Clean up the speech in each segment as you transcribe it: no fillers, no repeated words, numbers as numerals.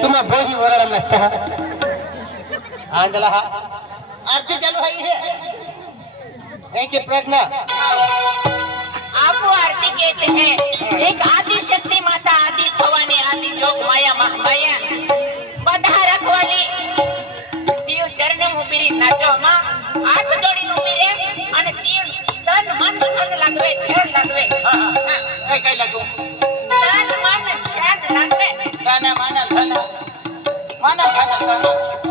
तुम्हा बोधी वरळा नसता आंधला हा आरती चालू है एक प्रश्न आपको आरती कहते हैं। एक आदि शक्ति माता, आदि भवानी, आदि जोग माया महामाया बधा रखवाली तीव चरण उभी नाचो માં હાથ જોડીને ઉભી રે અને तीव તન મન ધન લાગવે ધ્યાન લાગવે કઈ કઈ લાગુ તન મન ધ્યાન લાગવે તને માના ધન માના ધન તન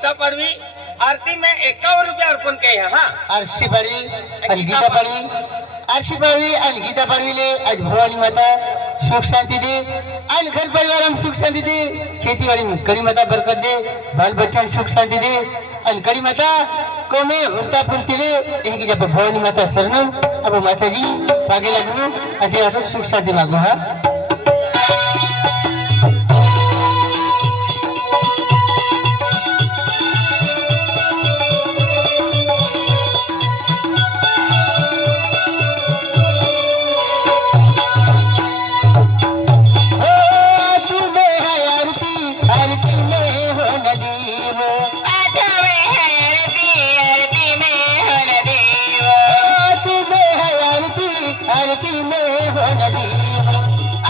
गीता पढ़वी आरती में 51 रुपया अर्पण किया हाँ आरसी पढ़वी और गीता पढ़वी आरसी पढ़वी और गीता पढ़वी ले आज भवानी माता सुख शांति दे आज घर परिवार में सुख शांति दे खेती बाड़ी में कड़ी माता बरकत दे बाल बच्चा सुख शांति दे और कड़ी माता को में उड़ता फूलती ले एक जब भवानी माता शरणम अब माता जी आगे लगू अजय सुख शांति मांगो हाँ आरती में हो नदी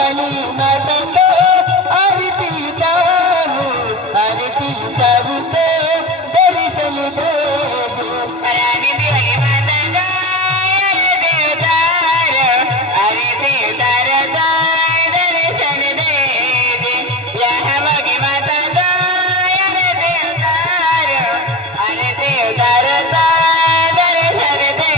भवानी माता तो आरती उतारू तो दर्शन दे रानी दिवाली माता गाय देवतार अरे देवतार गाय दर्शन दे यहाँ मगी माता गाय देवतार गाय दर्शन दे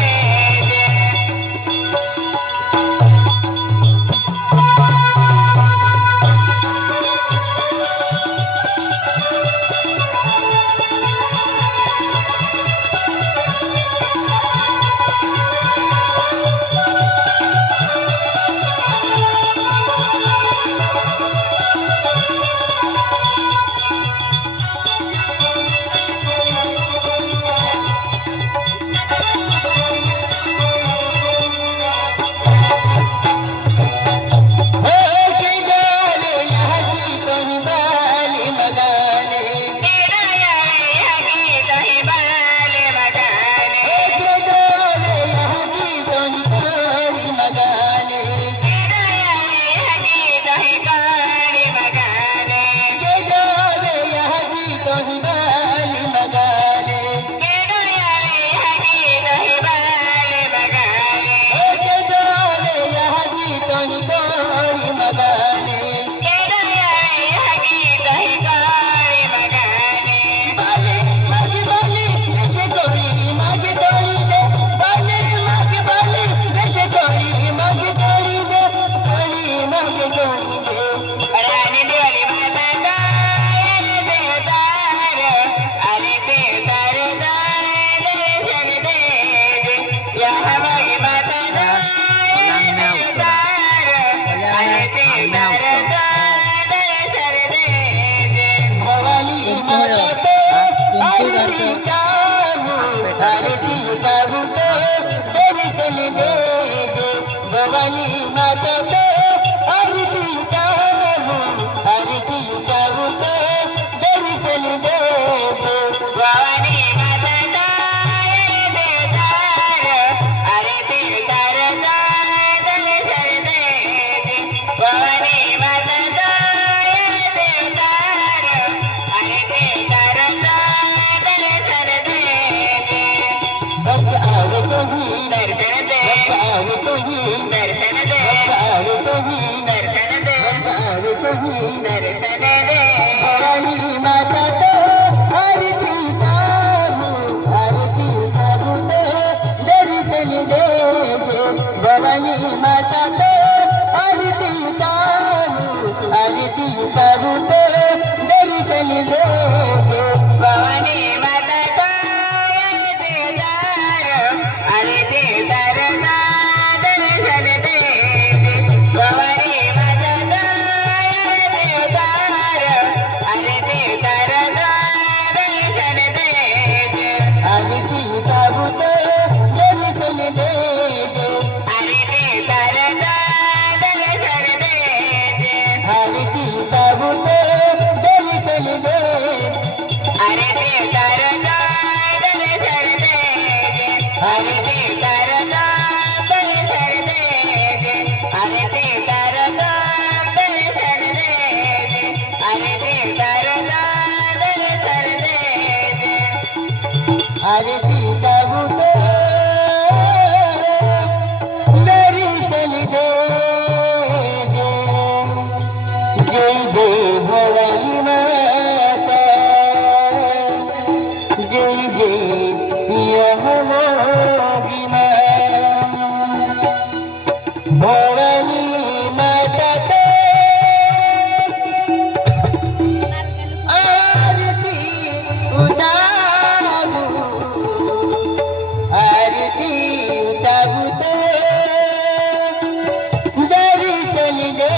रानी दिवाली माता गाय देवतार अरे देवतार गाय दर्शन दे यहाँ मगी माता गाय देवतार अरे देवतार गाय दर्शन दे भवानी माता तो आरती उतारू तो दर्शन दे भवानी माता तो आरती उतारू तो दर्शन दे भवानी माता गाय देवतार अरे देवतार गाय दर्शन दे भवानी माता गाय देवतार अरे देवतार गाय दर्शन दे भक्त आवे तो ही दर्शन दे भक्त आवे तो ही दर्शन दे भक्त आवे तो ही दर्शन दे भक्त आवे तो ही दर्शन दे भवानी माता तो आरती उतारू तो दर्शन दे भवानी माता तो आरती उतारू तो दर्शन दे भवानी माता गाय देवतार अरे देवतार दर्शन दे भवानी माता गाय देवतार अरे देवतार दर्शन दे आरती उतारू तो दर्शन दे अरे देवतार दर्शन दे आरती उतारू तो दर्शन दे अरे देवतार दर्शन दे अरे देवतार दर्शन दे अरे देवतार दर्शन दे अरे देवतार दर्शन दे आरती उतारू तो दर्शन दे जय जय भवानी माता जय जय यहाँ मोगी माँ भवानी माता तो आरती उतारू तो दर्शन दे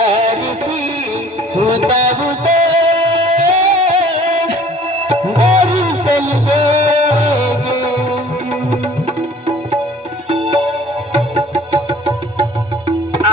आरती उतारू तो दर्शन दे